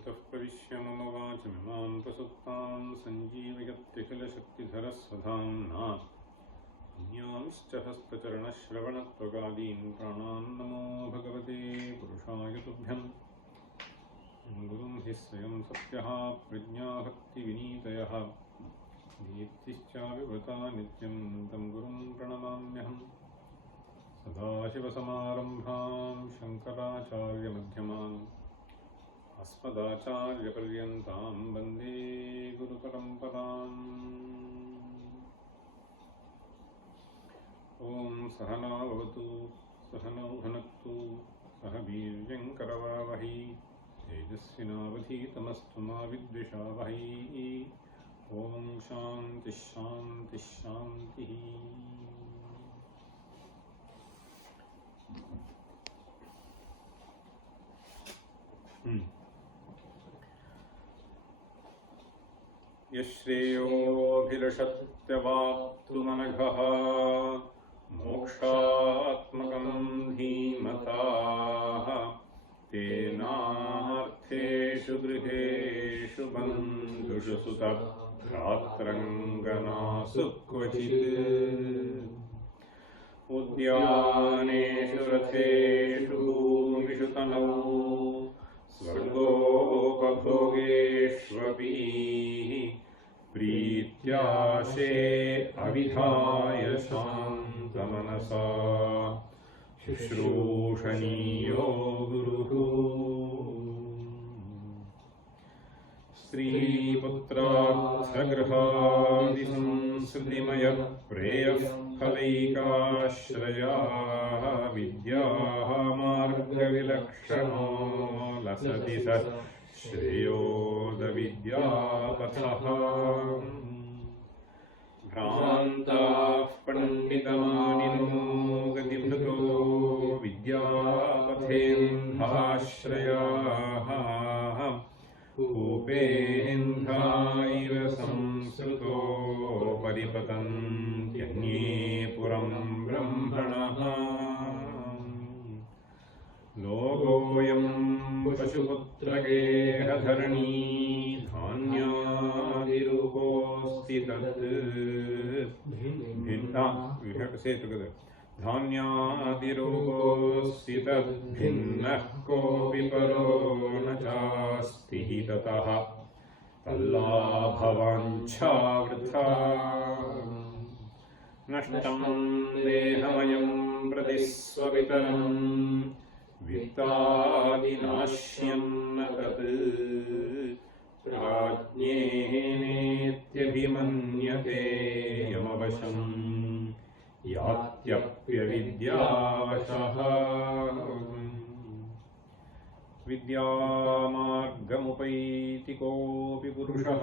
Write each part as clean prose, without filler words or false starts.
अन्तः प्रविश्य मम वाचमिमां प्रसुप्तां सञ्जीवयत्यखिलशक्तिधरस्वधाम्ना अन्यांश्च हस्तचरणश्रवणत्वगादीन् प्राणान् नमो भगवते पुरुषाय तुभ्यम्। गुरुं हि स्वयं सत्यः प्रज्ञाभक्तिविनीतयः दीप्तिश्चाविवृता नित्यं तं गुरुं प्रणमाम्यहम्। सदाशिवसमारम्भां शङ्कराचार्यमध्यमाम् अस्मदाचार्यपर्यन्तां वन्दे गुरुपरम्पराम्। ॐ सहना भवतु सहनौ भुनक्तु सह वीर्यं करवावहै तेजस्विनावधीतमस्तु मा विद्विषावहै। ॐ शान्तिः शान्तिः शान्तिः। यश्रेयोभिलषत्यवाप्तुमनघः मोक्षात्मकं धीमताः तेनार्थेषु गृहेषु बन्धुषु सुतभ्रातृङ्गनासु क्वचित् उद्यानेषु रथेषु भूमिषु तनौ स्वर्गोपभोगेष्वपि प्रीत्याशे अविधाय शान्तमनसा शुश्रूषणीयो गुरुः। स्त्रीपुत्रार्थगृहादिसंसृतिमयः प्रेयः फलैकाश्रया विद्याः मार्गविलक्षणो लसति स श्रेयोदविद्यापथः। भ्रान्ताः पण्डितमानिनो गतिभृतो विद्यापथेन्धाश्रयाः कूपेन्धा इव संसृतो परिपतन्त्यन्ये पुरं ब्रह्मणः। लोकोऽयं पशुपुत्रगेहधरणी धान्यादिरूपोऽस्ति तत् भिन्ना धान्यादिरूपोऽस्ति तद्भिन्नः कोऽपि परो न चास्ति ततः तल्लाभवाञ्छा वृथा। नष्टं देहमयं प्रति स्वपितरं वित्तादिनाश्यन्न तत् प्राज्ञेनेत्यभिमन्यते यमवशम् यात्यप्यविद्यावशः। विद्यामार्गमुपैति कोऽपि पुरुषः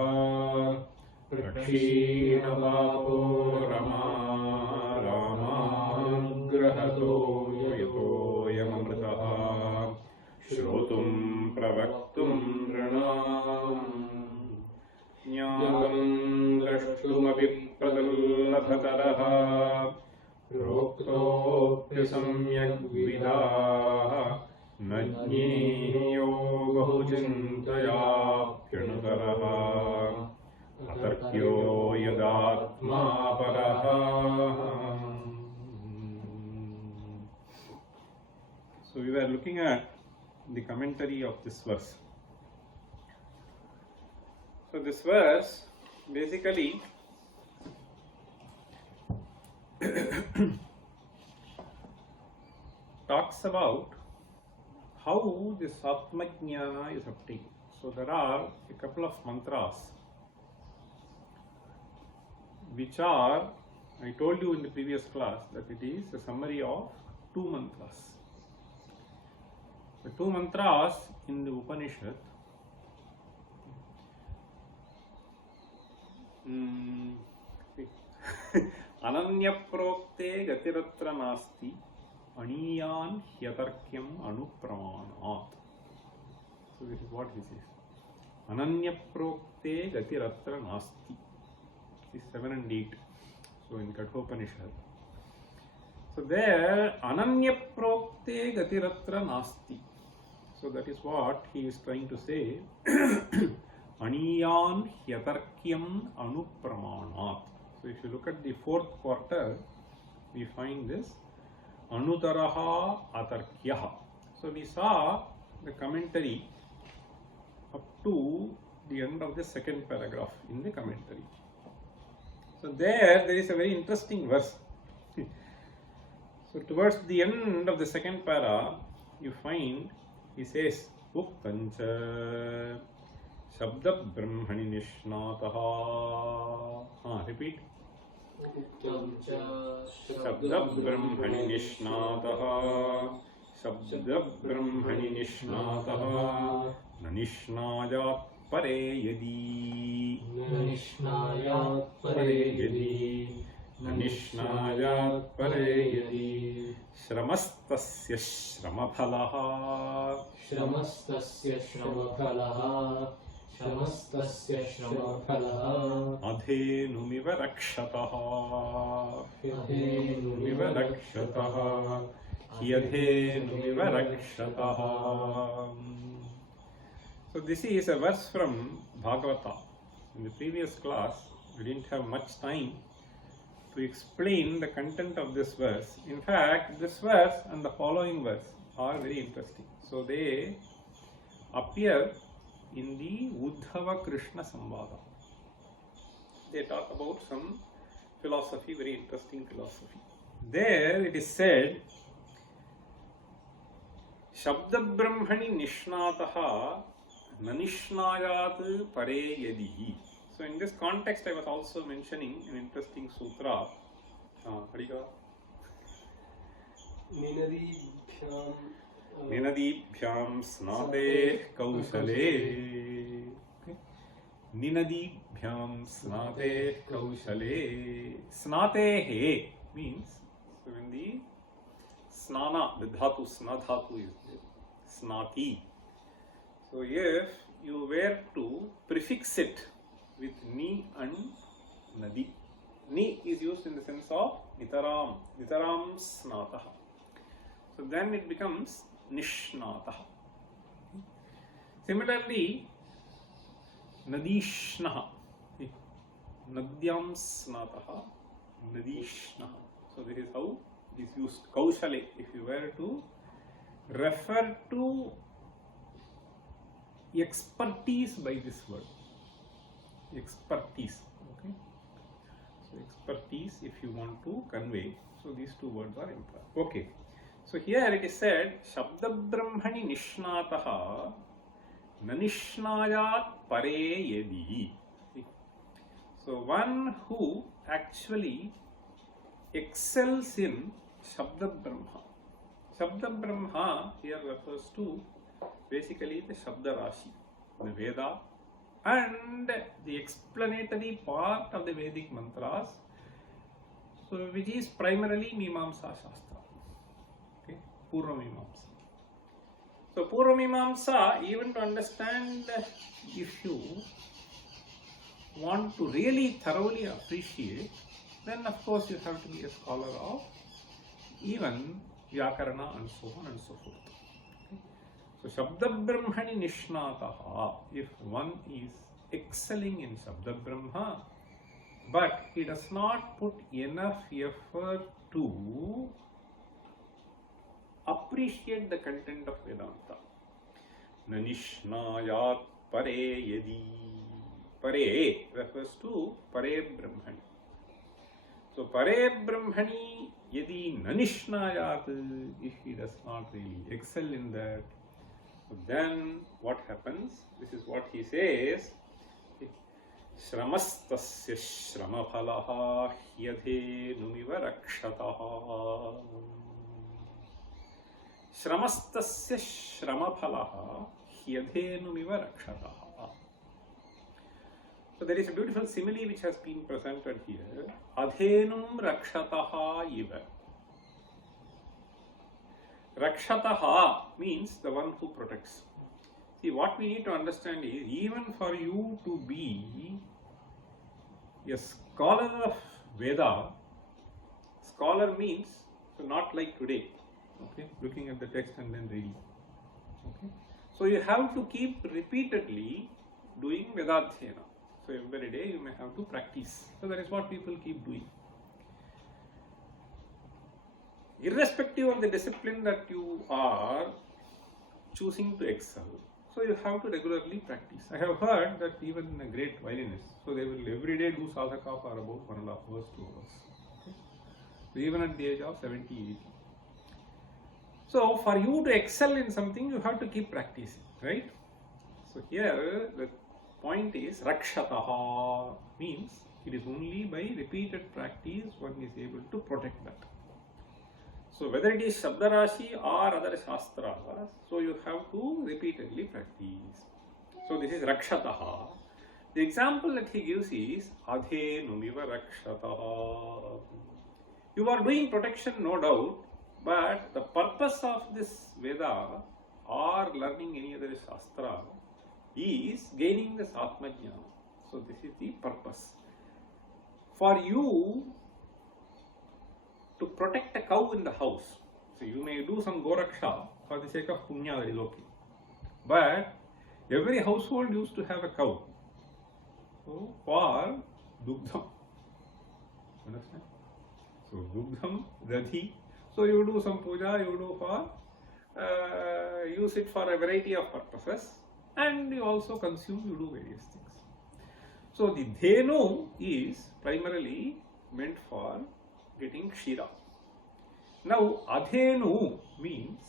प्रक्षीणपापो रामानुग्रहतो यतोऽयममृतः श्रोतुं प्रवक्तुं नृणाम्। ज्ञातं द्रष्टुमपि प्रदुर्लभतरः प्रोक्तोऽप्यसम्यग्विदाः न ज्ञेयो बहुचिन्तयाप्यनुतरः अतर्क्यो यदात्मा परः। So we were looking at the commentary of this verse. So this verse basically talks about how this Atmajnana is obtained. So there are a couple of mantras which are, I told you in the previous class that it is a summary of 2 mantras. The 2 mantras in the Upanishad Ananyaprokte gatiratra nasti aniyan hyatarkyam anupramanat. So this is what he says. Ananyaprokte gatiratra nasti. This is 7 and 8. So in Kathopanishad. So there Ananyaprokte gatiratra nasti. So that is what he is trying to say. Aniyan hyatarkyam anupramanat. So if you look at the fourth quarter, we find this anutaraha atarkyaha. So we saw the commentary up to the end of the second paragraph in the commentary. So there is a very interesting verse. So towards the end of the second para, you find he says, Uktancha Shabda Brahmani Nishnataha. Repeat. Uktancha Shabda Brahmani Nishnataha. Shabda Brahmani Nishnataha. Nanishnayat pare yadi. Nanishnayat pare yadi. Nanishnayat pare yadi. Shramastasya shramapalaha. Shramastasya shramapalaha. Shramastasya shramapalaha. Adhenumiva rakshataha. Adhenumiva rakshataha. Hyadhenumiva rakshataha. So this is a verse from Bhagavata. In the previous class, we didn't have much time to explain the content of this verse. In fact, this verse and the following verse are very interesting. So they appear in the Uddhava Krishna Samvada. They talk about some philosophy, very interesting philosophy. There it is said, Shabda Brahmani Nishnataha Nanishnayat pare yadi. So in this context, I was also mentioning an interesting sutra. Harika. Ninadibhyam snate kaushale. Ninadibhyam snate kaushale. Snate he means, so when the snana, the dhatu, sna dhatu is there. Snati. So if you were to prefix it with ni and nadi, ni is used in the sense of nitaram, nitaram snataha. So then it becomes nishnataha. Similarly, nadishnaha, nadyam snataha, nadishnaha. So this is how it is used. Kaushale, if you were to refer to expertise by this word. Expertise. Okay. So expertise, if you want to convey. So these two words are important. Okay. So here it is said, Shabda Brahmani Nishnataha Nanishnayat pare yadi. So one who actually excels in Shabda Brahma. Shabda Brahma here refers to basically the Shabda Rashi, the Veda, and the explanatory part of the Vedic mantras, so which is primarily Mimamsa Shastra. Okay, Purva Mimamsa. So Purva Mimamsa, even to understand, if you want to really thoroughly appreciate, then of course you have to be a scholar of even Vyakarana and so on and so forth. So Shabda Brahmani Nishnataha, if one is excelling in Shabda Brahma, but he does not put enough effort to appreciate the content of Vedanta. Nanishnayat pare yadi. Pare refers to Pare Brahmani. So Pare Brahmani yadi nanishnayat, if he does not really excel in that, so then what happens? This is what he says. Shramastasya shramapalaha hyadhenumiva rakshataha. Shramastasya shramapalaha hyadhenumiva rakshataha. So there is a beautiful simile which has been presented here. Adhenum rakshataha iva. Rakshataha means the one who protects. See, what we need to understand is, even for you to be a scholar of Veda, scholar means, so not like today, okay, looking at the text and then reading, okay. So you have to keep repeatedly doing Vedadhyayana. So every day you may have to practice. So that is what people keep doing. Irrespective of the discipline that you are choosing to excel, so you have to regularly practice. I have heard that even a great violinist, so they will every day do sadhaka for about 1.5 hours, 2 hours. Okay? So even at the age of 70, 80. So for you to excel in something, you have to keep practicing, right? So here the point is rakshataha, means it is only by repeated practice one is able to protect that. So whether it is Shabdarashi or other Shastras, so you have to repeatedly practice. So this is Rakshataha. The example that he gives is Adhenumiva Rakshataha. You are doing protection, no doubt, but the purpose of this Veda or learning any other Shastra is gaining this Atmajnana. So this is the purpose. For you to protect a cow in the house, so you may do some Goraksha for the sake of Punya, that is okay. But every household used to have a cow. So for Dugdham. Understand? So Dugdham, Radhi. So you do some puja, you do for, use it for a variety of purposes, and you also consume, you do various things. So the Dhenu is primarily meant for getting Kshira. Now Adhenu means,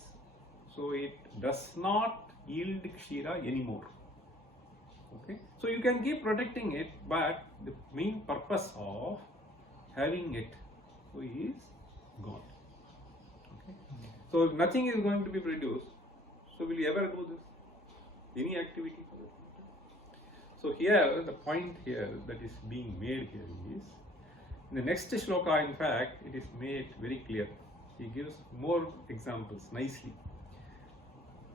so it does not yield Kshira anymore. Okay, so you can keep protecting it, but the main purpose of having it so is gone. Okay, so if nothing is going to be produced, so will you ever do this? Any activity for that matter? So here the point here that is being made here is, in the next shloka, in fact, it is made very clear. He gives more examples nicely.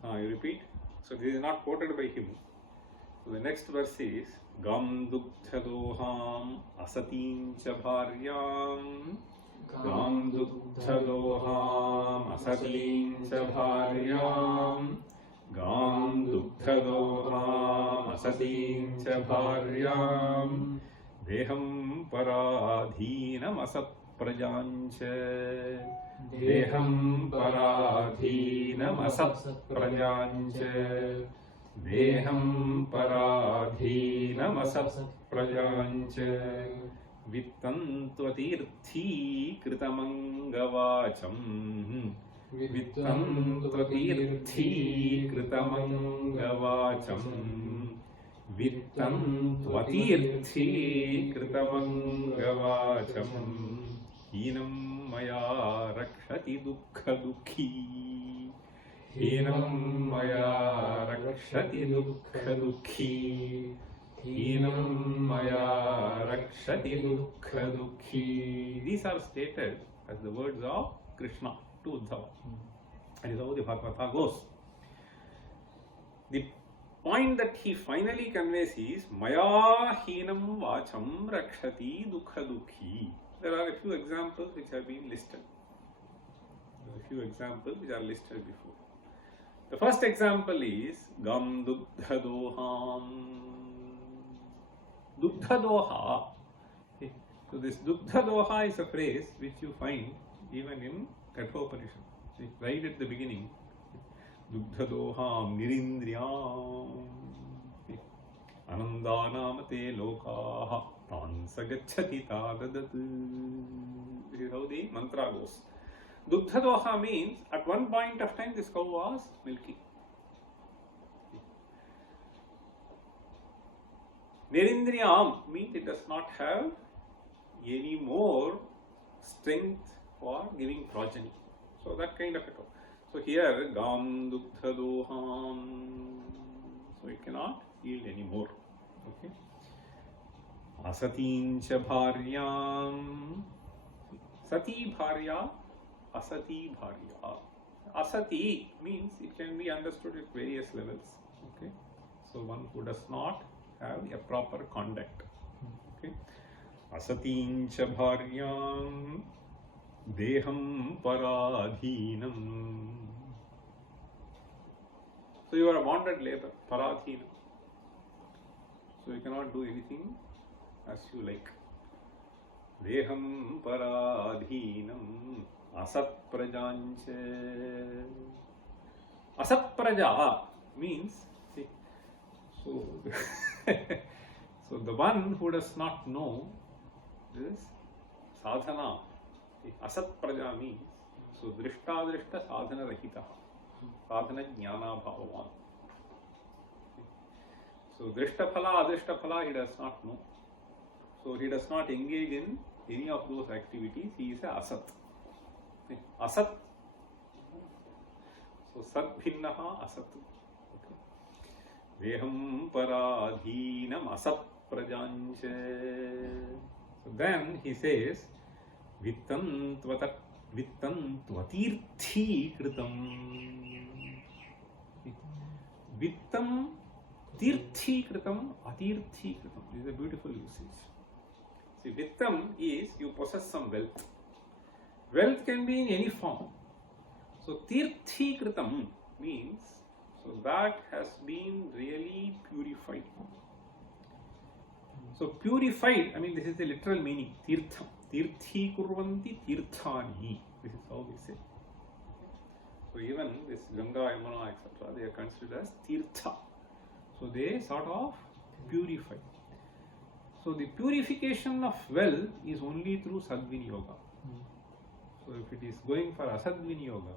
You repeat. So this is not quoted by him. So the next verse is Gam Dugdhadoham Asatim cha bharyam. Gam Dugdhadoham Asatim cha bharyam. Gam Dugdhadoham Asatim cha bharyam. Deham paradhinam asat prajancha. Deham paradhinam asat prajancha. Deham paradhinam asat prajancha. Vittantvati kritamangavacham. Vittantvati kritamangavacham. Vittam tvatirthi kritamangavacham. Hinam maya rakshati dukkha dukhi. Hinam maya rakshati dukkha dukhi. Hinam maya rakshati dukkha dukhi. These are stated as the words of Krishna to Uddhava. That is how the Bhagavata goes. The point that he finally conveys is Maya hinam vacham rakshati dukha dukhi. There are a few examples which have been listed. There are a few examples which are listed before. The first example is Gam Dugdhadoham. Dugdhadoha. Okay. So this Dugdhadoha is a phrase which you find even in Kathopanishad. See, right at the beginning. Dugdhadoham nirindriyam anandanamate lokaha tansagacchati tadadat. This is how the mantra goes. Dugdhadoha means at one point of time this cow was milking. Nirindriyam means it does not have any more strength for giving progeny. So that kind of a cow. So here, Gam Dugdhadoham, so it cannot yield anymore. Okay. Asatin cha bharyam. Sati bharya, asati bharya. Asati means it can be understood at various levels. Okay. So one who does not have a proper conduct. Okay. Asatin cha bharyam. Deham paradhinam. So So you are a bonded labor, paradhina. So you cannot do anything as you like. Deham paradhinam asat prajanche. Asat praja means, see, so so the one who does not know this sadhana, asat praja means, so drishta drishta sadhana rahita, sadhana jnana bhavavan. So drishta phala adrishta phala he does not know. So he does not engage in any of those activities. He is a asat. Asat. So sat bhinnaha asat. Okay. Deham paradhinam asat prajanche. So then he says, vittam tvatirthi kritam. Vittam tirthi kritam atirthi kritam. This is a beautiful usage. See, vittam is you possess some wealth. Wealth can be in any form. So tirthi kritam means so that has been really purified. So purified, I mean this is the literal meaning. Tirtham. Tirthi kurvanti tirthani. This is how we say. So even this Ganga, Yamuna, etc., they are considered as tirtha. So they sort of purify. So the purification of well is only through sadviniyoga. So if it is going for asadviniyoga,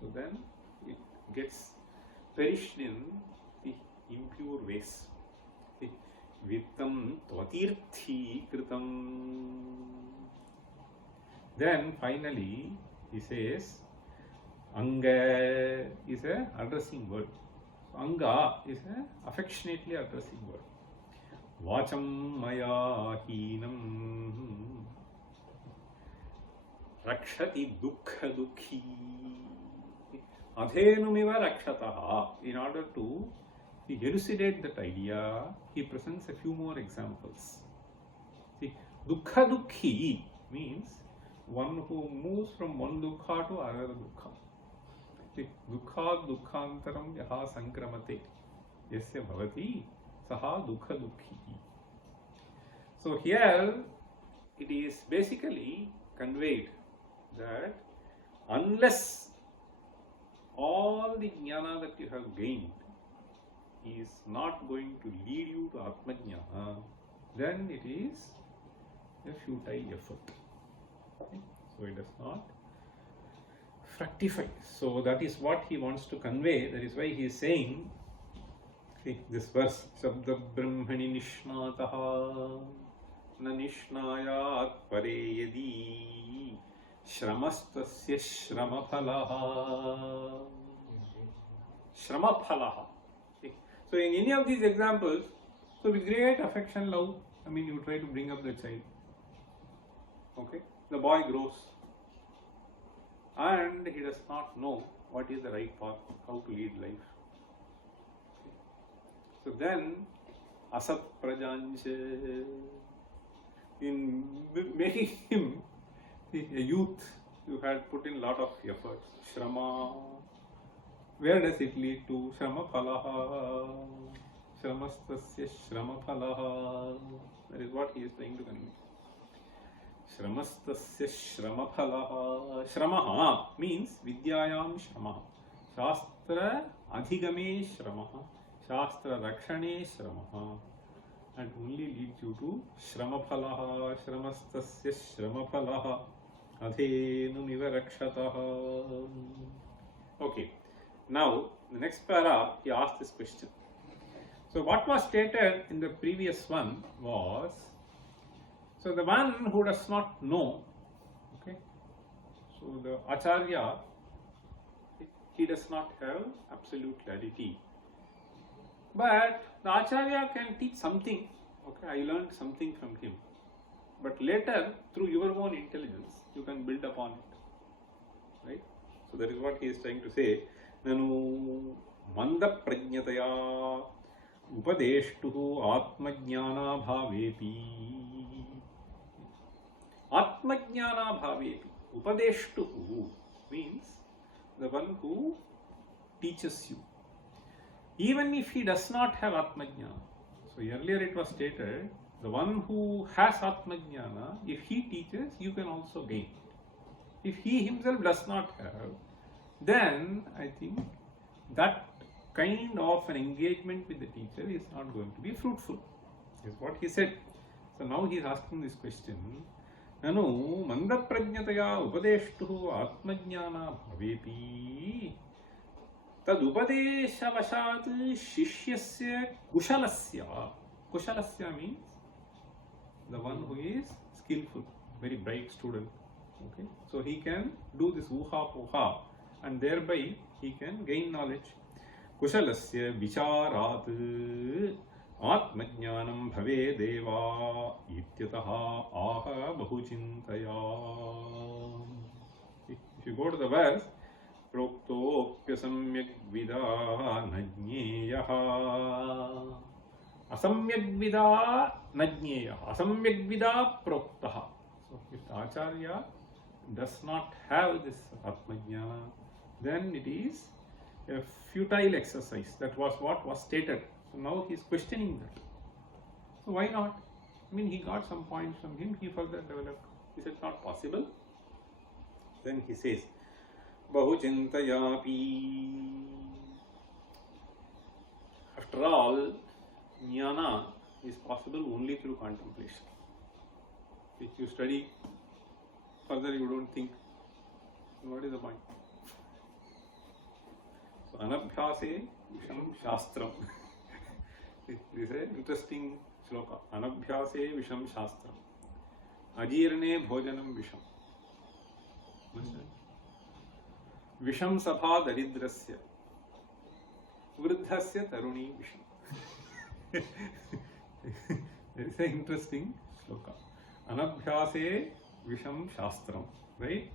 so then it gets perished in the impure ways. Vittam tvatirthi kritam. Then finally he says, Anga is a addressing word. So Anga is a affectionately addressing word. Vacham maya hinam rakshati dukkha dukhi adhenumiva rakshataha. In order to elucidate that idea, he presents a few more examples. See, dukkha dukhi means one who moves from one dukkha to another dukkha. See, dukkha dukkhantaram yaha sankramate yasya bhavati saha dukkha dukhi. So here it is basically conveyed that unless all the jnana that you have gained is not going to lead you to Atmajnana, then it is a futile effort. Okay? So it does not fructify. So that is what he wants to convey. That is why he is saying, see this verse, Sabda Brahmani Nishnataha Na Nishnayat Pare Yadi Shramastasya Shramapalaha. Shramapalaha. So in any of these examples, so with great affection, love, I mean you try to bring up the child. Okay, the boy grows and he does not know what is the right path, how to lead life. So then, asat prajanche, in making him a youth, you had put in a lot of efforts. Shrama. Where does it lead to? Shrama phalaha. Shramastasya shrama phalaha. That is what he is trying to convey. Shramastasya shrama phalaha. Shramaha means vidyayam shramaha. Shastra adhigame shramaha. Shastra rakshane shramaha. And only leads you to shrama phalaha. Shramastasya shrama phalaha. Adhenumiva rakshataha. Okay. Now, the next para, he asked this question. So, what was stated in the previous one was, so the one who does not know, okay, so the Acharya, he does not have absolute clarity. But the Acharya can teach something, okay, I learned something from him. But later, through your own intelligence, you can build upon it, right? So, that is what he is trying to say. Nanu manda prajnataya upadeshtuhu atmajnana bhavepi. Atmajnana bhavepi. Upadeshtuhu means the one who teaches you. even if he does not have Atmajnana. So earlier it was stated, the one who has Atmajnana, if he teaches, you can also gain. If he himself does not have, then I think that kind of an engagement with the teacher is not going to be fruitful, is what he said. So now he is asking this question, Nanu mandaprajnataya upadeshtuhu atmajnana bhavepi तदुपदेशवशात् शिष्यस्य कुशलस्य kushalasya means the one who is skillful, very bright student. Okay, so he can do this uha poha and thereby he can gain knowledge. Kushalasya vicharat atmajnanam bhavedeva ityataha aha bahuchintaya. If you go to the verse, प्रोक्तोऽप्य सम्यक् विदा न ज्ञेयः असम्यक् विदा न ज्ञेयः असम्यक् विदा प्रोक्तः. So if the acharya does not have this atmajnana, then it is a futile exercise. That was what was stated. So now he is questioning that. So why not? I mean, he got some points from him, he further developed. He said, not possible. Then he says, Bahuchintayapi. After all, jnana is possible only through contemplation. If you study further, you don't think. What is the point? So, anabhyase visham shastram. This is an interesting shloka. Anabhyase visham shastram. Ajirne bhojanam visham. Understand? Visham sabha daridrasya vruddhasya taruni visham. There is an interesting shloka. Anabhyase visham shastram. Right?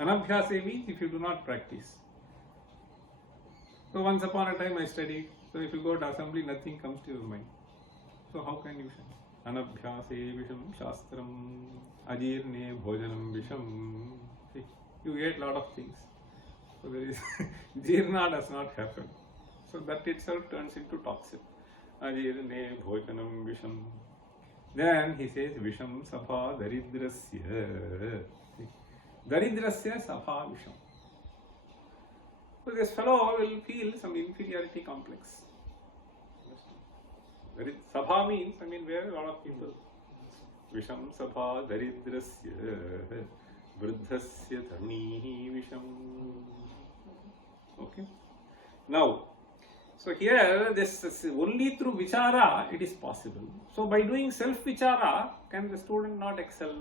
Anabhyase means if you do not practice. So once upon a time I studied. So if you go to assembly, nothing comes to your mind. So how can you say? Anabhyase visham shastram ajirne bhojanam visham. See, you get lot of things. So there is jirna does not happen. So that itself turns into toxic. Ajirne bhojanam visham. Then he says visham sabha daridrasya. Daridrasya sabha visham. So this fellow will feel some inferiority complex. Sabha means, I mean, where a lot of people. Visham sabha daridrasya vruddhasya tarunihi visham. Okay. Now, so here this is only through vichara it is possible. So by doing self vichara, can the student not excel?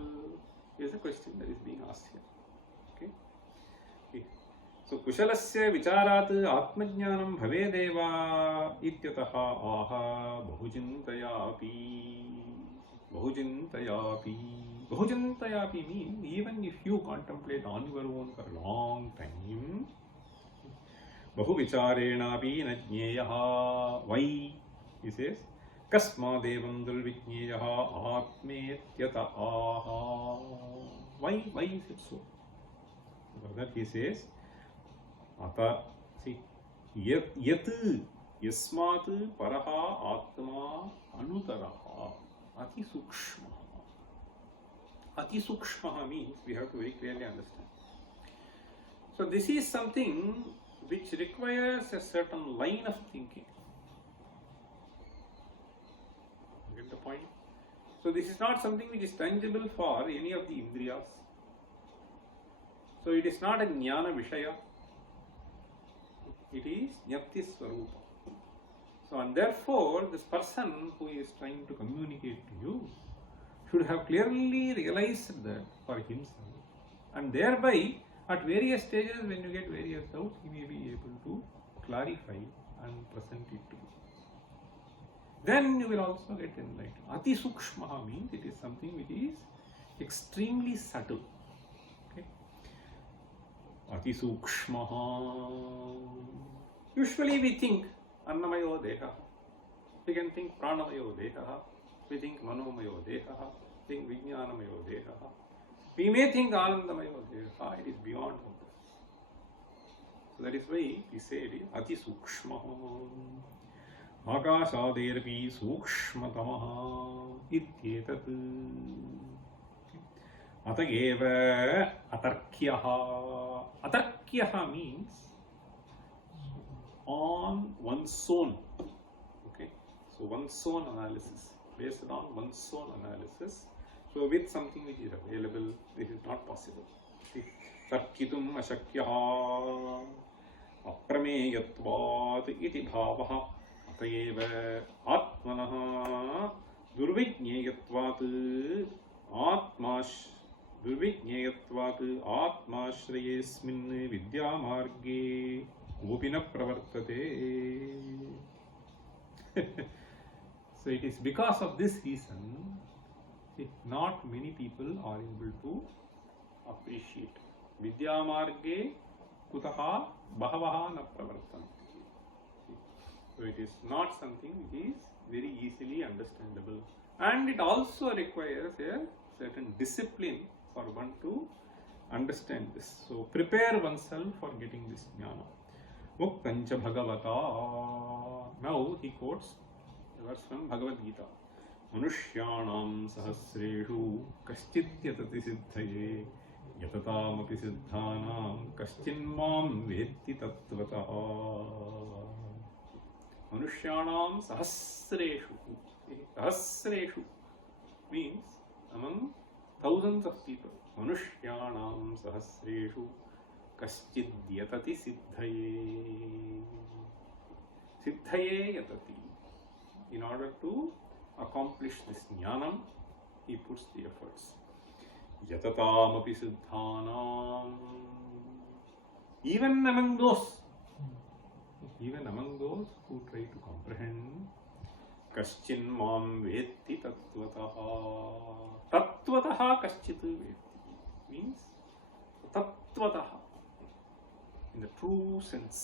Is a question that is being asked here. Okay. So kushalasya vicharat atmajnanam bhavedeva ityataha aha bahuchintayapi. Bahuchintayapi. Bahuchintayapi means even if you contemplate on your own for a long time, bahuvicharenapi na jneyaha. Why? He says, kasmadevam dulvijneyaha atmetyata aha. Why is it so? For that he says, ata, see, yat yasmat paraha atma anutaraha ati sukshma. Ati sukshma means we have to very clearly understand. So this is something which requires a certain line of thinking. You get the point? So this is not something which is tangible for any of the indriyas. So it is not a jnana vishaya. It is jnati swarupa. So and therefore this person who is trying to communicate to you should have clearly realized that for himself, and thereby at various stages when you get various doubts, he may be able to clarify and present it to you. Then you will also get enlightened. Ati sukshma means it is something which is extremely subtle. Okay? Ati sukshma. Usually we think annamayo deha. We can think pranamayo deha. We think manomayo deha. Think vijnanamayo deha. We may think Anandamayo Deha, it is beyond all this. So that is why we say it is ati sukshma. Akashaderpi sukshmatamaha ityetat. Atageva atarkyaha. Atarkyaha means on one's own. Okay, so one's own analysis, based on one's own analysis. So with something which is available, this is not possible. See, tarkitum ashakyaha aprameyatvat iti bhavaha atayeva atmanaha durvijneyatvat atmash durvijneyatvat atmashrayesmin vidyamarge Upina pravartate. So it is because of this reason, not many people are able to appreciate. Vidyamarge kutaha bahavaha na pravartanti. So it is not something which is very easily understandable. And it also requires a certain discipline for one to understand this. So prepare oneself for getting this jnana. Muktancha Bhagavata. Now he quotes a verse from Bhagavad Gita. Manushyanam sahasreshu kaschit yatati siddhaye yatatam api siddhanam kaschinmam vetti tattvataha. Manushyanam sahasreshu. Sahasreshu means among thousands of people. Manushyanam sahasreshu Kaschid yatati siddhaye. Siddhaye yatati. In order to accomplish this jnanam, he puts the efforts. Yatatam api siddhanam. Even among those who try to comprehend, kaschin mam vetti tattvataha. Tattvataha kaschit vetti means tattvataha. In the true sense.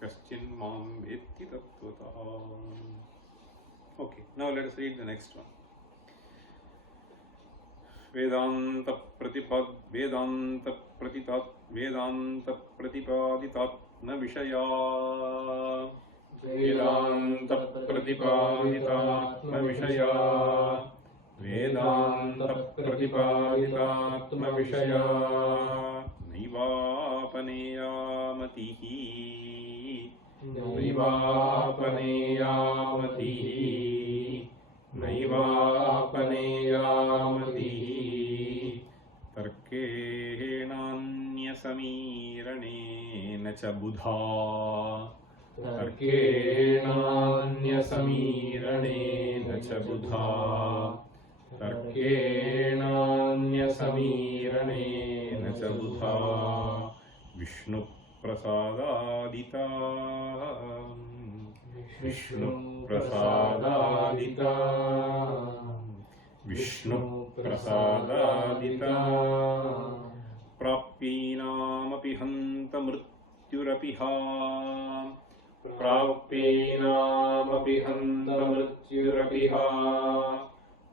Kaschin mam vetti tattvataha. Okay, now let us read the next one. Vedanta pratipaditatma vishaya. Vedanta pratipaditatma vishaya. Vedanta pratipaditatma vishaya. Naivapaneyamatihi. Naivapaneyamatihi. Naivapaneyamatihi. Tarkenanyasamirane cha buddha. Tarkenanyasamirane cha buddha. Tarkenanyasamirane cha buddha. Vishnu prasadadita. Vishnu prasadadita. Vishnu prasadadita. Prapinamapi hanta mrityurapiha. Prapinamapi hanta mrityurapiha.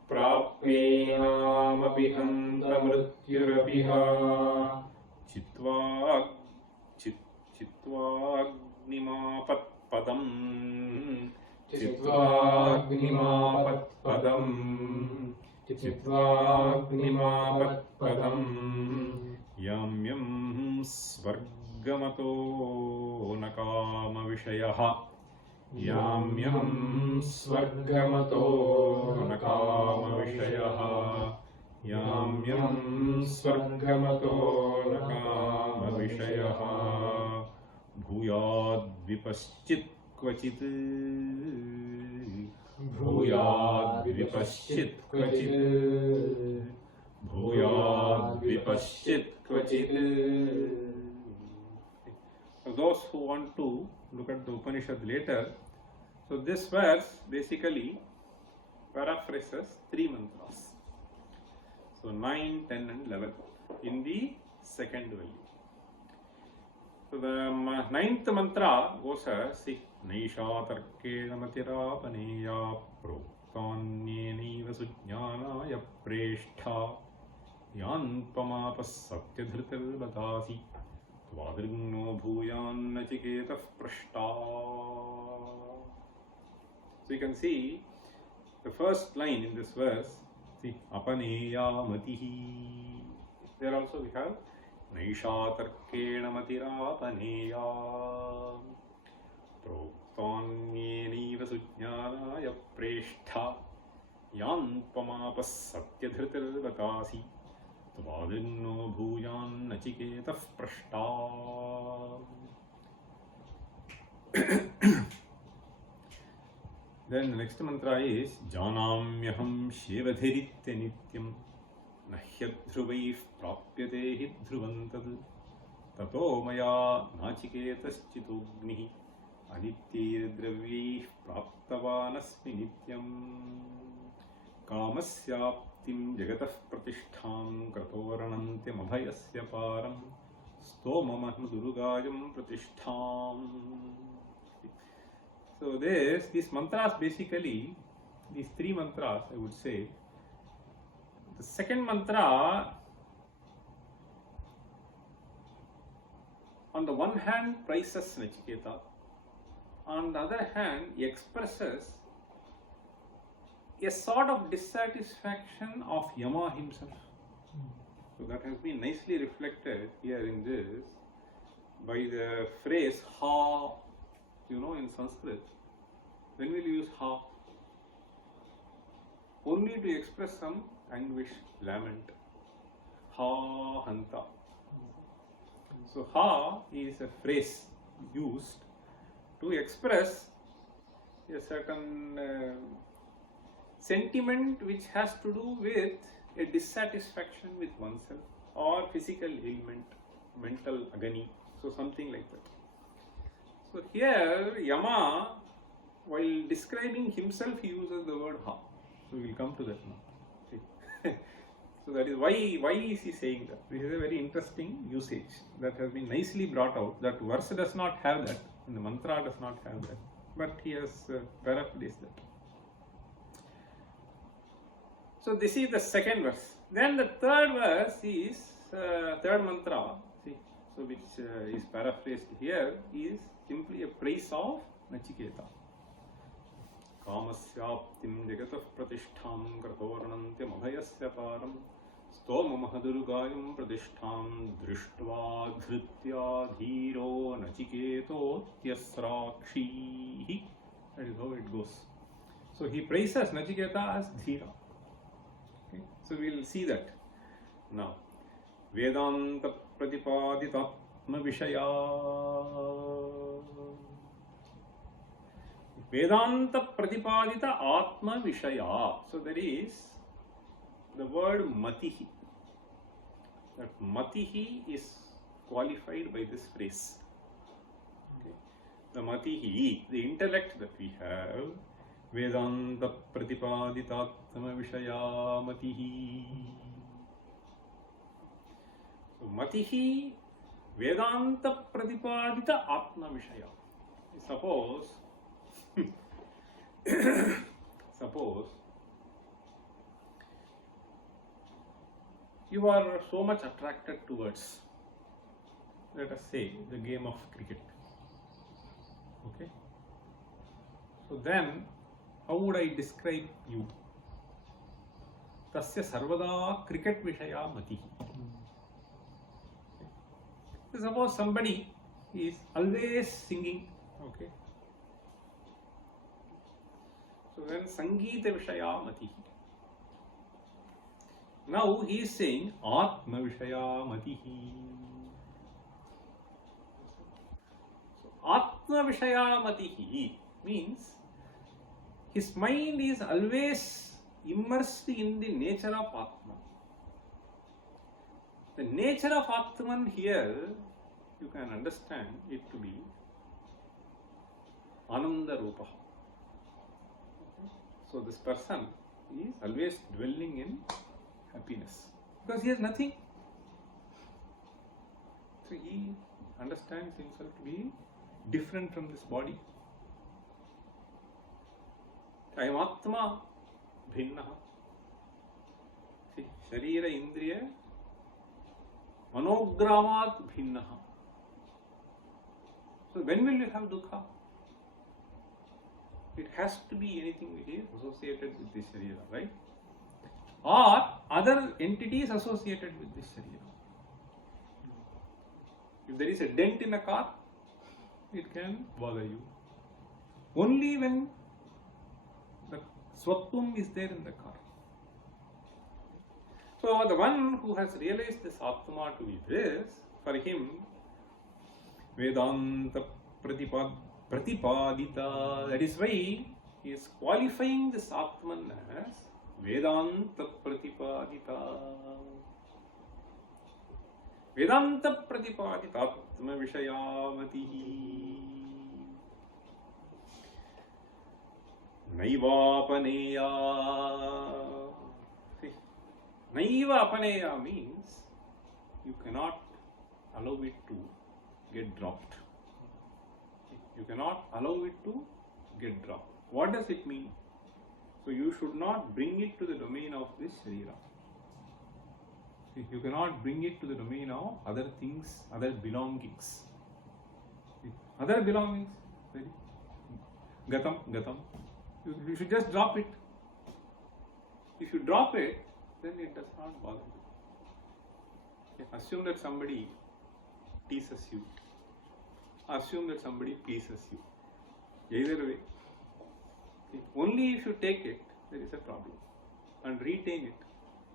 Prapinamapi hanta mrityurapiha. Chittvagnimapat padam. Chittvagnimapat padam. Chittvagnimapat padam. Yam yam svargamato nakama vishayaha. Yam yam svargamato nakama vishayaha. Yam yam svargamato nakama vishayaha. Bhuyad vipaschit kvachit. Bhuyad vipaschit kvachit. Bhuyad vipaschit kvachit. For those who want to look at the Upanishad later, so this verse basically paraphrases 3 mantras. So 9, 10 and 11 in the second value. So the 9th mantra goes as, see, Naisha tarkena matirapaneya proktanyeniva sujnanaya preshtha yanpamapas satyadhritir batasi त्वादृग्नो भूयान्नचिकेतः पृष्टा. So you can see the first line in this verse, see, apaneya matihi. There also we have naisha tarkena matirapaneya proktanyeniva sujnanaya preshtha yanpamapas satyadhritirvatasi tvadrinno bhuyan nachiketah prashta. Then the next mantra is Janamyaham Shevadhiritya Nityam Nahyadhruvaih Prapyate Hi Dhruvantad Tato Maya Nachiketaschitognihi Aditya Dravyaih Praptavanasmi Nityam Kamasyaptim Jagatah Pratishtham Kratoranantyam Abhayasya Param Stomamahmudurugayam Pratishtham. So these mantras basically, these three mantras I would say, the second mantra on the one hand praises Nachiketa, on the other hand expresses a sort of dissatisfaction of Yama himself. So that has been nicely reflected here in this by the phrase ha. You know, in Sanskrit, when will you use ha? Only to express some anguish, lament. Ha hanta. So ha is a phrase used to express a certain sentiment which has to do with a dissatisfaction with oneself or physical ailment, mental agony. So something like that. So here Yama, while describing himself, he uses the word ha. So we will come to that now. So that is why is he saying that? This is a very interesting usage that has been nicely brought out. That verse does not have that, and the mantra does not have that, but he has paraphrased that. So this is the second verse. Then the third verse is third mantra. See, so which is paraphrased here is simply a praise of Nachiketa. Kamasyaptim jagatah pratishtham kratoranantyam abhayasya param stoma mahadurugayam pratishtham drishtva dhritya dhiro nachiketo tyasrakshihi. That is how it goes. So he praises Nachiketa as Dhira. Okay? So we will see that now. Vedanta pratipadita Vishaya. Vedanta Pratipadita Atma Vishaya. So there is the word Matihi. That Matihi is qualified by this phrase. Okay. The Matihi, the intellect that we have, Vedanta Pratipadita Atma Vishaya Matihi. So Matihi Vedanta Pratipadita Atma Vishaya. Suppose you are so much attracted towards, let us say, the game of cricket. Okay. So then, how would I describe you? Tasya sarvada cricket vishaya matihi. Suppose somebody is always singing, okay. So then Sangeeta Vishaya Matihi. Now he is saying Atma Vishaya Matihi. So Atma Vishaya Matihi means his mind is always immersed in the nature of Atma. The nature of Atman here, you can understand it to be Ananda Rupaha. So this person is always dwelling in happiness because he has nothing. So he understands himself to be different from this body. I am Atma Bhinnaha. See, Sharira Indriya Manogramat Bhinnaha. So when will you have dukkha? It has to be anything which is associated with this sharira, right? Or other entities associated with this sharira. If there is a dent in a car, it can bother you. Only when the swatvam is there in the car. So the one who has realized this Atma to be this, for him, Vedanta Pratipadita, that is why he is qualifying this Atman as Vedanta Pratipadita. Vedanta Pratipadita Atma Vishayavati Naivapaneya. Naiva Apaneya means you cannot allow it to get dropped. You cannot allow it to get dropped. What does it mean? So you should not bring it to the domain of this Sharira. You cannot bring it to the domain of other things, other belongings. Other belongings, Gatam. You should just drop it. If you drop it, then it does not bother you. Assume that somebody teases you. Assume that somebody pleases you. Either way. Only if you take it, there is a problem. And retain it.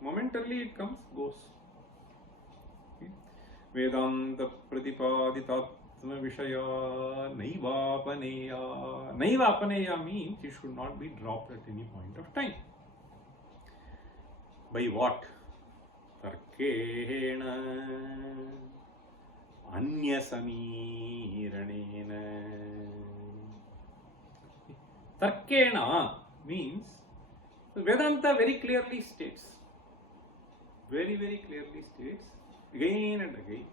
Momentarily it comes, goes. Vedanta Pratipadita Vishaya Naivapaneya. Naivapaneya means it should not be dropped at any point of time. By what? Tarkena Anyasamiranena. Tarkena means Vedanta very clearly states, very clearly states again and again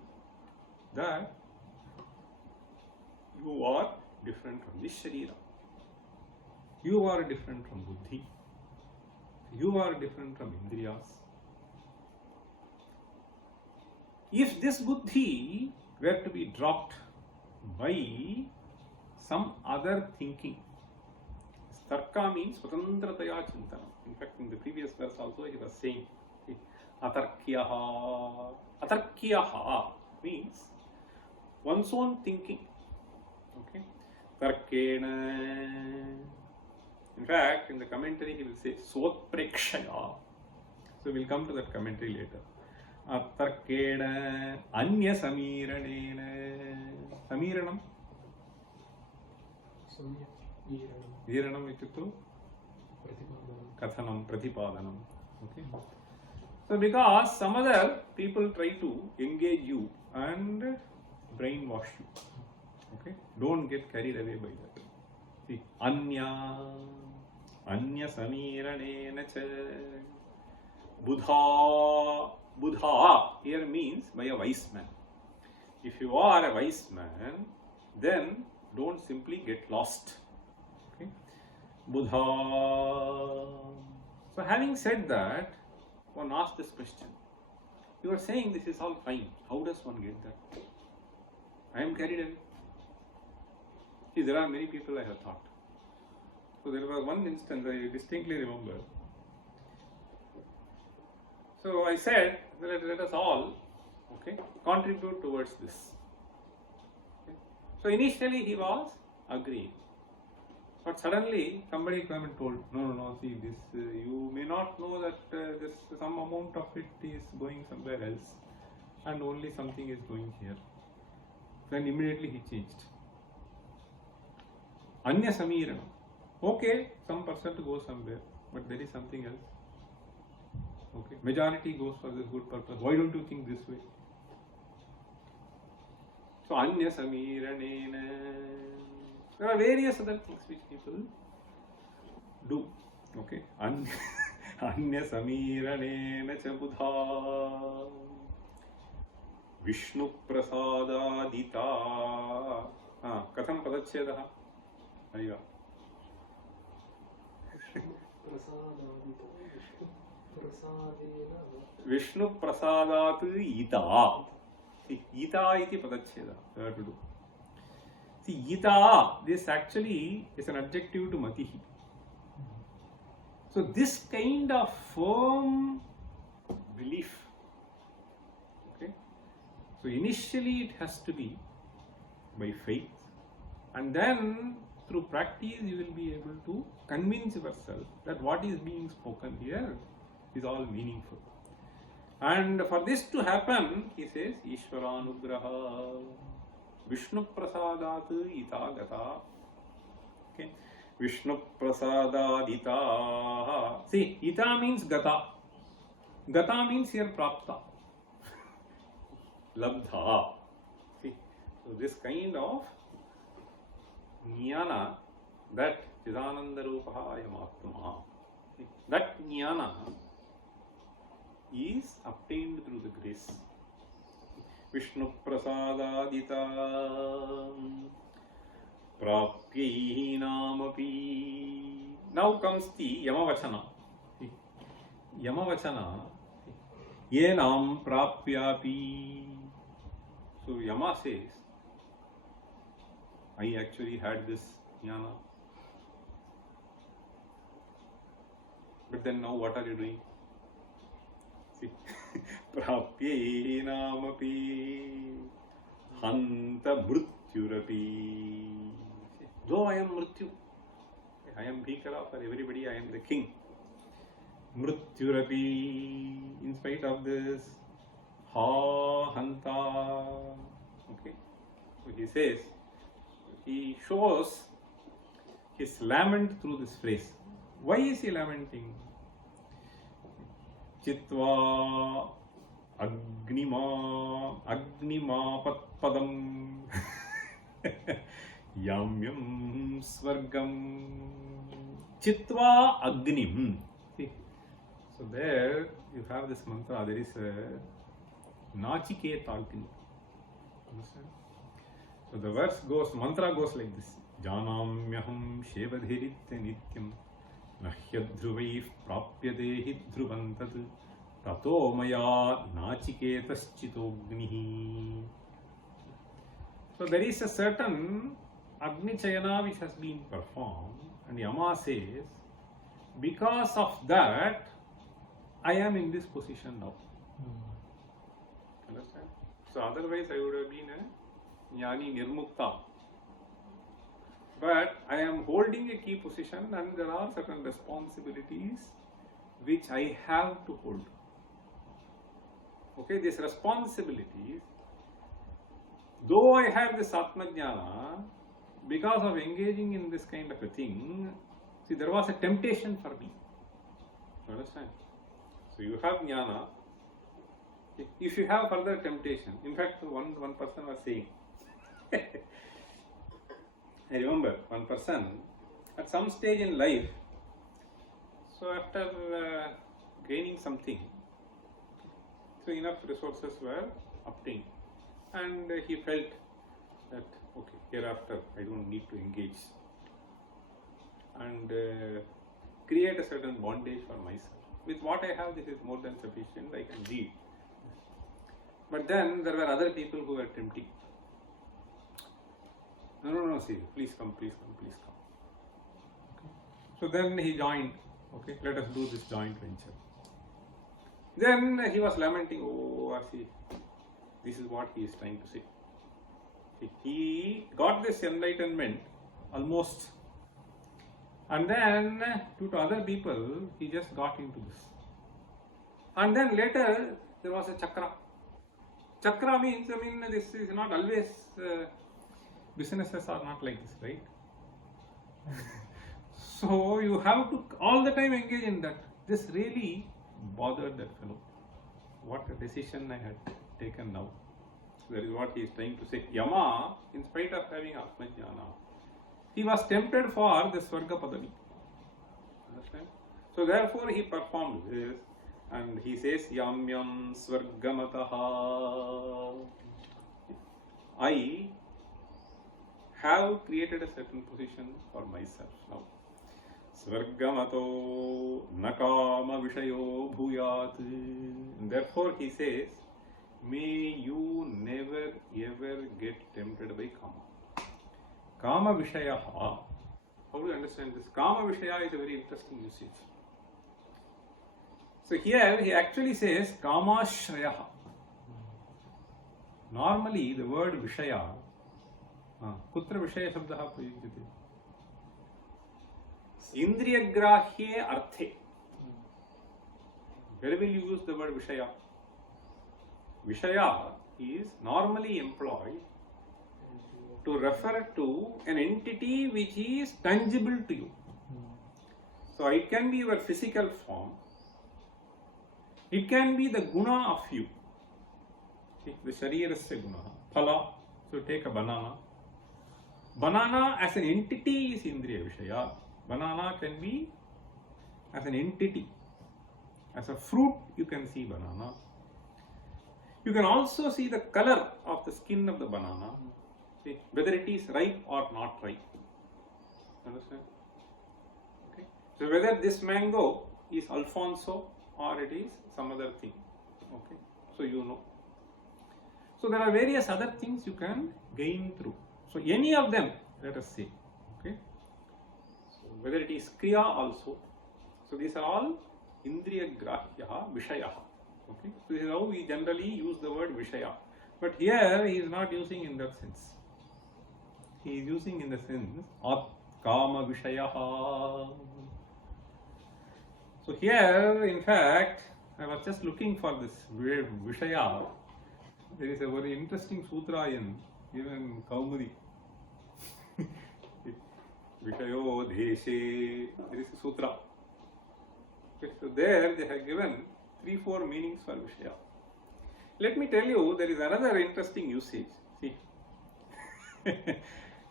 that you are different from this Sharira. You are different from Buddhi. You are different from Indriyas. If this Buddhi were to be dropped by some other thinking, Tarka means Swatantrataya Chintanam. In fact, in the previous verse also he was saying Atarkyaha. Atarkyaha means one's own thinking. Okay? Tarkena. In fact, in the commentary he will say Swatprekshaya. So we'll come to that commentary later. Atarkena Anya Samiranena. Samiranam? Viranam ityukto Kathanam Pratipadanam. Okay. So because some other people try to engage you and brainwash you. Okay. Don't get carried away by that. See, Anya Samiranena cha Buddha here means by a wise man. If you are a wise man, then don't simply get lost. Okay. Buddha. So having said that, one asks this question. You are saying this is all fine. How does one get that? I am carried away. See, there are many people I have thought. So there was one instance I distinctly remember. So I said, let us all, okay, contribute towards this. Okay. So initially he was agreeing. But suddenly somebody came and told, no, see this, you may not know that this some amount of it is going somewhere else and only something is going here. Then immediately he changed. Anya Samirana. Okay, some percent goes somewhere, but there is something else. Okay, majority goes for this good purpose. Why don't you think this way? So Anya Samiranena. There are various other things which people do. Okay, Anya Samiranena cha Buddha Vishnu Prasadadita. Katham Padachyedaha. Aiva. Vishnu Prasadat Ita. See, Ita iti Padacheda. We have to do. See, ita, this actually is an adjective to matihi. So this kind of firm belief, okay, so initially it has to be by faith, and then through practice you will be able to convince yourself that what is being spoken here is all meaningful. And for this to happen, he says, Ishvaranugraha Vishnu Prasadat Ita Gata. Okay. Vishnu Prasadat Ita. See, Ita means Gata. Gata means here Prapta. Labdha. See, so this kind of jnana, that Chidananda Rupaha Ayamatma, that jnana is obtained through the grace. Vishnu Prasadadita Prapyaihi Namapi. Now comes the Yamavachana. Yamavachana Yenam Prapyapi. So Yama says, I actually had this jnana. But then now what are you doing? See, Prapyaihi Namapi Hanta Mrityurapi. Though I am Mrityu, I am Bhikara for everybody, I am the king. Mrityurapi, in spite of this, Ha Hanta. Okay, so he says, he shows his lament through this phrase. Why is he lamenting? Chitva Agnima Patpadam Yamyam Swargam Chitva Agnim. See, so there you have this mantra, there is a Nachiketa Agni. Understand? So the verse goes, mantra goes like this: Janamyaham Shevadhiritya Nityam Nahyadhruvaih Prapyadehi Dhruvantat Tato Maya Nachiketaschitognihi. So there is a certain Agni Chayana which has been performed, and Yama says, because of that, I am in this position now. Understand? So otherwise I would have been a Jnani Nirmukta. But I am holding a key position, and there are certain responsibilities which I have to hold. Okay, these responsibilities, though I have this Atmajnana, because of engaging in this kind of a thing, see, there was a temptation for me. You understand? So you have Jnana. If you have further temptation, in fact, one person was saying, I remember one person at some stage in life, so after gaining something, so enough resources were obtained, and he felt that, okay, hereafter I don't need to engage and create a certain bondage for myself. With what I have, this is more than sufficient, I can lead. But then there were other people who were tempting. No, see, please come. Okay. So then he joined. Okay, let us do this joint venture. Then he was lamenting, oh, see, this is what he is trying to say. He got this enlightenment almost, and then due to other people, he just got into this. And then later, there was a chakra. Chakra means, this is not always, businesses are not like this, right? So you have to all the time engage in that. This really bothered that fellow. What a decision I had taken now. So that is what he is trying to say. Yama, in spite of having Atmajnana, he was tempted for the Swarga Padavi. Understand? So therefore he performed this, and he says, Yamyam Swargamataha. I have created a certain position for myself now. Swargamato nakama vishayo bhuyat. And therefore he says, may you never ever get tempted by kama. Kama Vishayaha. How do you understand this? Kama Vishaya is a very interesting usage. So here he actually says Kamashrayaha. Normally the word Vishaya, Kutra Vishaya Shabdaha Prayujyate. Indriyagrahye Arthe. Where will you use the word Vishaya? Vishaya is normally employed to refer to an entity which is tangible to you. So it can be your physical form, it can be the guna of you, the sharirasya guna, phala. So take a banana. Banana as an entity is Indriya Vishaya. Banana can be as an entity. As a fruit, you can see banana. You can also see the color of the skin of the banana, see whether it is ripe or not ripe. Understand? Okay. So whether this mango is Alfonso or it is some other thing. Okay. So you know. So there are various other things you can gain through. So any of them, let us say. Okay. So whether it is Kriya also. So these are all Indriya Grahyaha Vishayaha. Okay. So this is how we generally use the word Vishaya. But here he is not using in that sense. He is using in the sense of Kama Vishayaha. So here, in fact, I was just looking for this word Vishaya. There is a very interesting sutra in even Kaumudi. Vishayo Deshe. There is a sutra. Okay, so there they have given 3-4 meanings for Vishaya. Let me tell you, there is another interesting usage. See,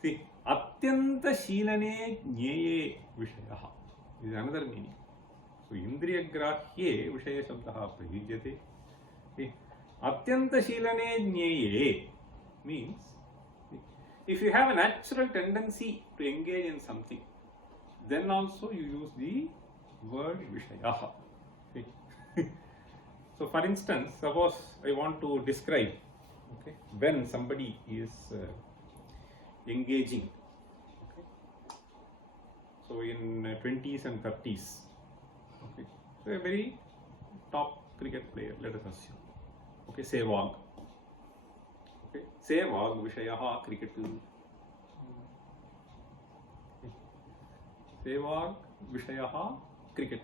see, Atyanta Shilane Jneye Vishayaha is another meaning. So, Indriya Grahye Vishaya Shabdaha Prayujyate. See, Atyanta Shilane Jneye means if you have a natural tendency to engage in something, then also you use the word Vishayaha. So for instance, suppose I want to describe, okay, when somebody is engaging, okay, so in 20s and 30s, okay, so a very top cricket player, let us assume, okay, Sehwag, okay, Sehwag Vishayaha cricket, Sehwag Vishayaha cricket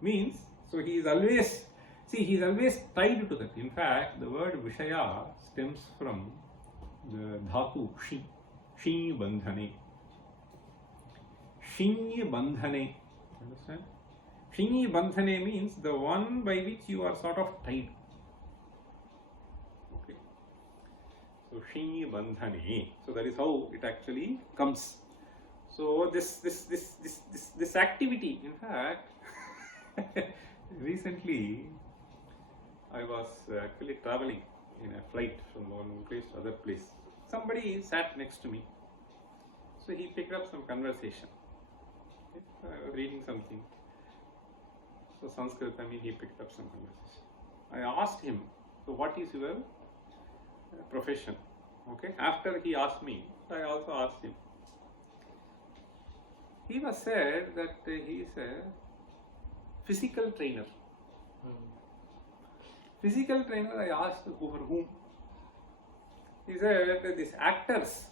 means, so he is always, see, he is always tied to that. In fact, the word Vishaya stems from the dhatu shi, shi bandhane. Shi bandhane, understand? Shi bandhane means the one by which you are sort of tied. Okay. So shi bandhane. So that is how it actually comes. So this activity, in fact, recently I was actually traveling in a flight from one place to other place. Somebody sat next to me, so he picked up some conversation. Okay. So I was reading something. So Sanskrit, he picked up some conversation. I asked him, so what is your profession? Okay. After he asked me, I also asked him. He was said that he is a physical trainer. Physical trainer, I asked for whom? He said that these actors,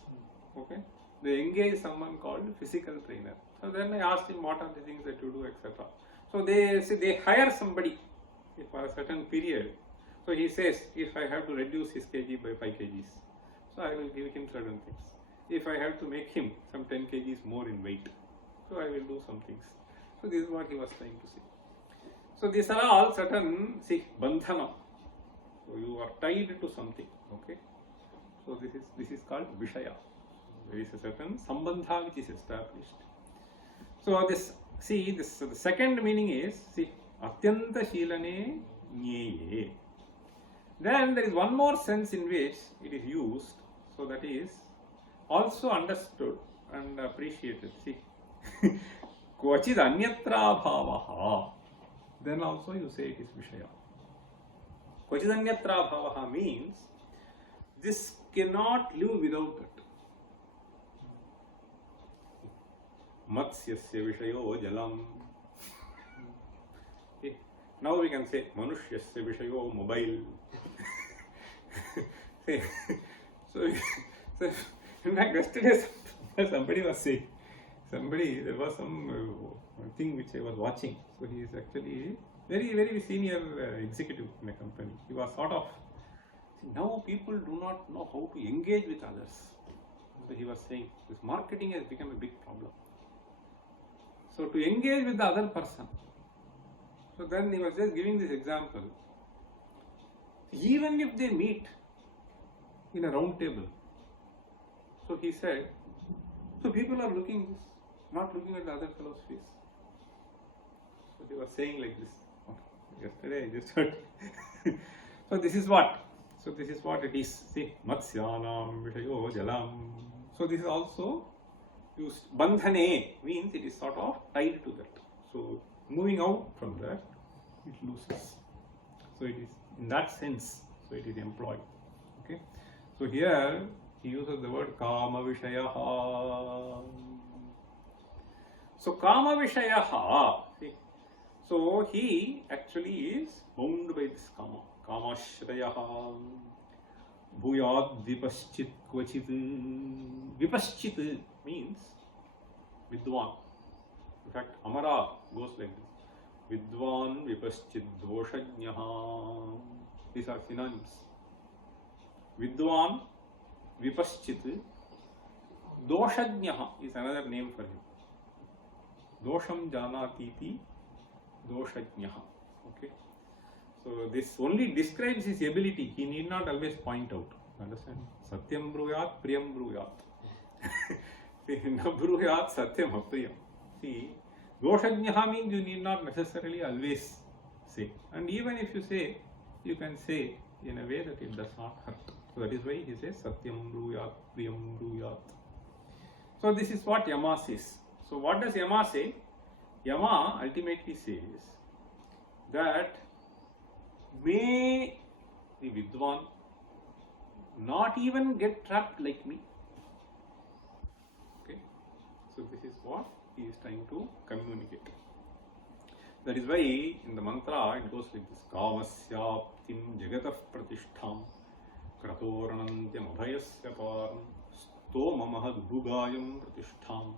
okay, they engage someone called physical trainer. So then I asked him what are the things that you do, etc. So they say they hire somebody for a certain period. So he says, if I have to reduce his kg by 5 kgs, so I will give him certain things. If I have to make him some 10 kgs more in weight, so I will do some things. So this is what he was trying to say. So these are all certain, see, bandhana. So you are tied to something, okay. So this is called Vishaya. There is a certain sambandha which is established. So this, see, this the second meaning is, see, Atyanta Shilane Nyeye. Then there is one more sense in which it is used, so that is also understood and appreciated. See, Kvachid Anyatra Bhavaha. Then also you say it is Vishaya. Kvachid Anyatra Bhavaha means this cannot live without it. Matsyasya Vishayo Jalam. Okay. Now we can say Manushyassya Vishayo Mobile. See, so, so, in fact, yesterday somebody was saying, there was some thing which I was watching. So he is actually very senior executive in a company. He was sort of, now people do not know how to engage with others. So he was saying this marketing has become a big problem. So to engage with the other person. So then he was just giving this example. Even if they meet in a round table, so he said, so people are looking this, not looking at the other fellow's face. So he was saying like this. Yesterday I just heard. So this is what? So this is what it is. See, Matsyanam Vishayo Jalam. So this is also used. Bandhane means it is sort of tied to that. So moving out from that, it loses. So it is in that sense. So it is employed. Okay. So here he uses the word Kama Vishayaha. So Kama Vishayaha. See, so he actually is bound by this Kama. Kamashrayaha. Bhuyad Vipaschit Kvachit. Vipaschit means Vidwan. In fact, Amara goes like this. Vidwan Vipaschit Doshajnaha. These are synonyms. Vidwan Vipaschit Doshajnaha is another name for him. Dosham Janatiti Doshajnaha. Okay. So this only describes his ability. He need not always point out. Understand? Satyam bruyat, priyam bruyat. See, na bruyat satyam apriyam. See, doshajnaha means you need not necessarily always say. And even if you say, you can say in a way that it does not hurt. So that is why he says satyam bruyat, priyam bruyat. So this is what Yama says. So what does Yama say? Yama ultimately says that may the Vidwan not even get trapped like me. Okay. So this is what he is trying to communicate. That is why in the mantra it goes like this. Kamasyaptim jagatah pratishtham kratoranantyam abhayasya param stomamahad bhugayam pratishtham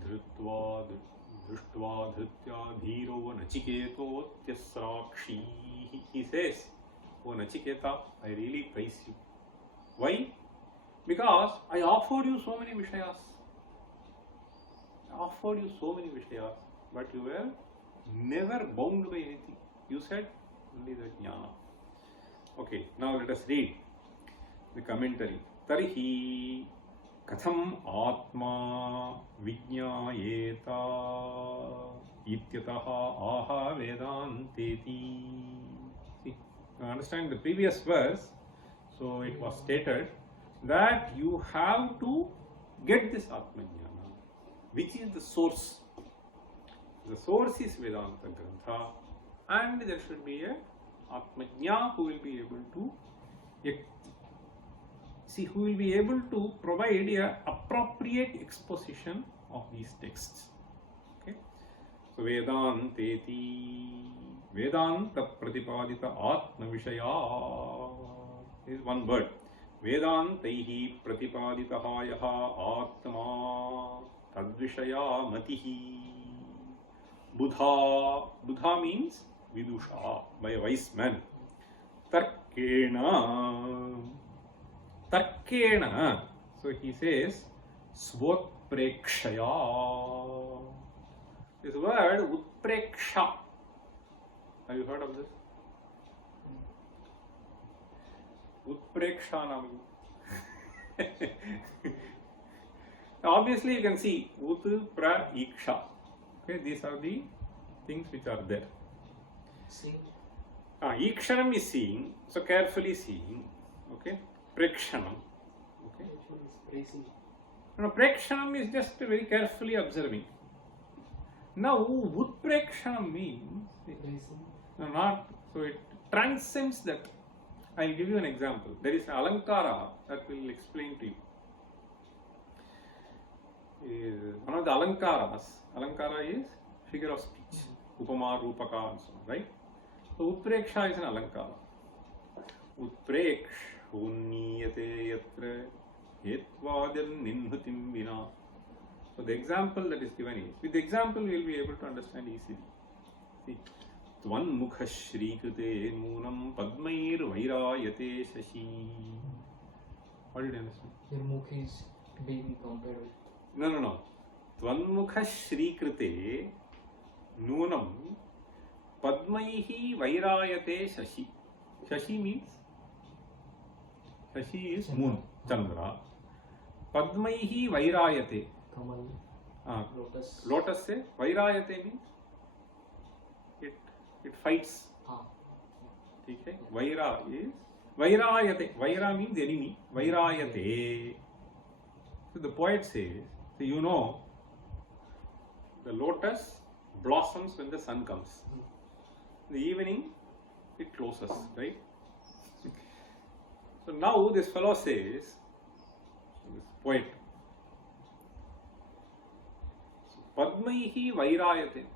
dhrutva drishtva dhritya dhiro nachiketo tyasrakshi. He says, oh Nachiketa, I really praise you. Why? Because I offered you so many Vishayas. I offered you so many Vishayas, but you were never bound by anything. You said only the Jnana. Okay, now let us read the commentary. Tarihi katham atma vijñāyeta ityataha aha vedanteti. See, you understand the previous verse. So it was stated that you have to get this Atma Jnana, which is the source. The source is Vedanta Grantha, and there should be a Atmajna who will be able to who will be able to provide a appropriate exposition of these texts. Okay. So Vedanteti, Vedanta Pratipadita Atma Vishaya is one word. Vedantaihi Pratipaditaha yaha Atma Tadvishaya Matihi. Buddha. Buddha means Vidusha, by a wise man. Tarkena. Tarkena. So he says Svotprekshaya. This word Utpreksha. Have you heard of this? Utpreksha Nami. Obviously you can see Ut, Pra, Iksha. Okay, these are the things which are there. See? Ikshanam is seeing, so carefully seeing. Okay, Prekshanam. Okay. Praising. No, Prekshanam is just very carefully observing. Now, Utprekshanam means not, so it transcends that. I'll give you an example. There is an Alankara that will explain to you. is one of the alankaras. Alankara is figure of speech. Upama, Rupaka and so on, right? So Utpreksha is an alankara. Utpreksh unniyate yatra hetvadir ninhutim vina. So the example that is given is, with the example we will be able to understand easily. See, Tvanmukha Shrikute Nunam Padmair Vairayate Shashi. What did you understand? Your mukh is being compared with. No. Tvanmukha Shrikute Nunam Padmaihi Vairayate Shashi. Shashi means? Shashi is moon, Chandra. Padmaihi Vairayate. Kamal. Lotus. Lotus se Vairayate means? It fights. Okay? Vaira is Vairayate. Vaira means enemy. Vairayate. So the poet says, so you know, the lotus blossoms when the sun comes. In the evening, it closes, right? So now this fellow says, this poet, Padmaihi Vairayate.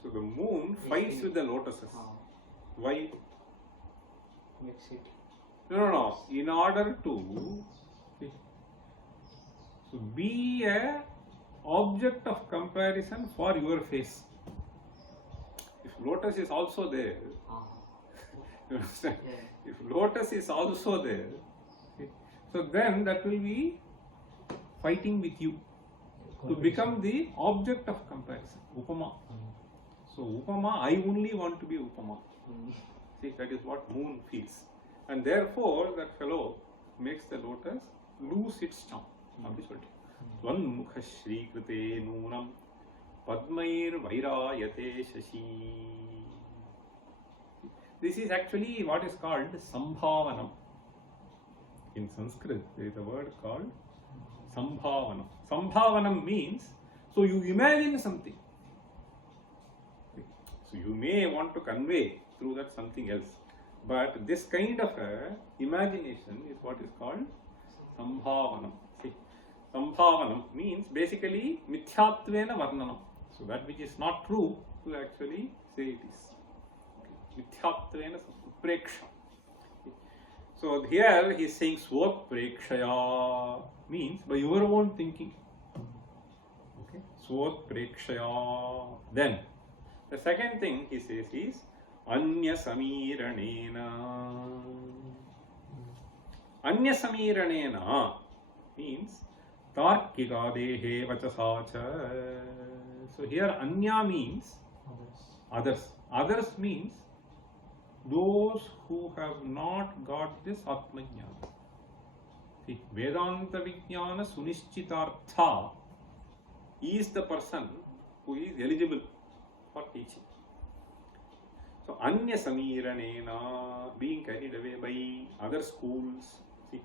So the moon fights with the lotuses. Why? Makes it. No. In order to be a object of comparison for your face. If lotus is also there, you understand? Yeah. If lotus is also there, so then that will be fighting with you to become the object of comparison. Upama. So Upama, I only want to be Upama. See, that is what moon feels. And therefore, that fellow makes the lotus lose its charm. Tvanmukha Shrikute Nunam Padmair Vairayate Shashi. This is actually what is called Sambhavanam. In Sanskrit, there is a word called Sambhavanam. Sambhavanam means, so you imagine something. So you may want to convey through that something else. But this kind of a imagination is what is called Sambhavanam. See, Sambhavanam means basically Mithyattvena Varnanam. So that which is not true to actually say it is. Mithyattvena Preksha. So here he is saying Swat Prekshaya means by your own thinking. Okay, Swat Prekshaya. Then the second thing he says is Anya Samiranena. Anya Samiranena means Tarkika Dehe Vachasacha. So here Anya means others. Others means those who have not got this Atmajnana. See, Vedanta Vijnana Sunishchitartha is the person who is eligible for teaching. So Anya Samiranena, being carried away by other schools. See,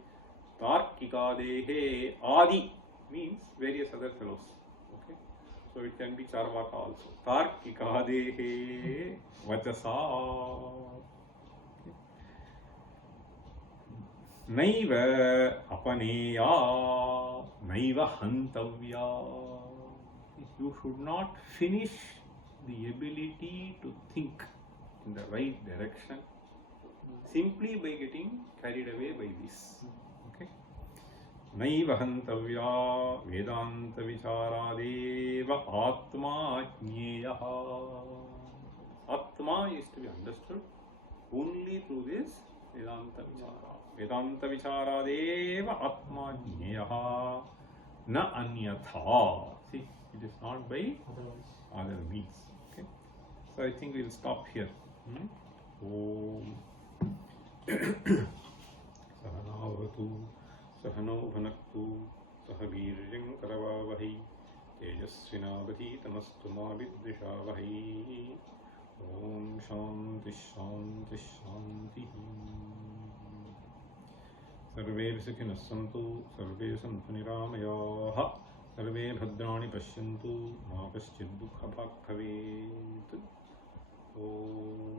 Tarkika Dehe Adi means various other fellows. Okay, so it can be Charvaka also. Tarkika Dehe Vachasa. Naiva Apaneya Naiva Hantavya. You should not finish the ability to think in the right direction simply by getting carried away by this. Okay. Naiva Hantavya Vedanta Vicharadeva Atma Jneyaha. Atma is to be understood only through this Vedanta Vichara. Vedanta Vicharadeva Atma Jneyaha Na Anyatha. See, it is not by other means. Okay. So I think we will stop here. Om Sahanavatu Sahano Bhanaktu Sahabirjam Karavavahi Tejasvinavati Tamastu Mavidvishavahi. Om Shanti Shanti Shanti. Sarve Sukhina Santu, Sarve Santu Niramayaha, Sarve Bhadrani Pashyantu, Ma Kaschid Dukha Bhag Bhavet. Om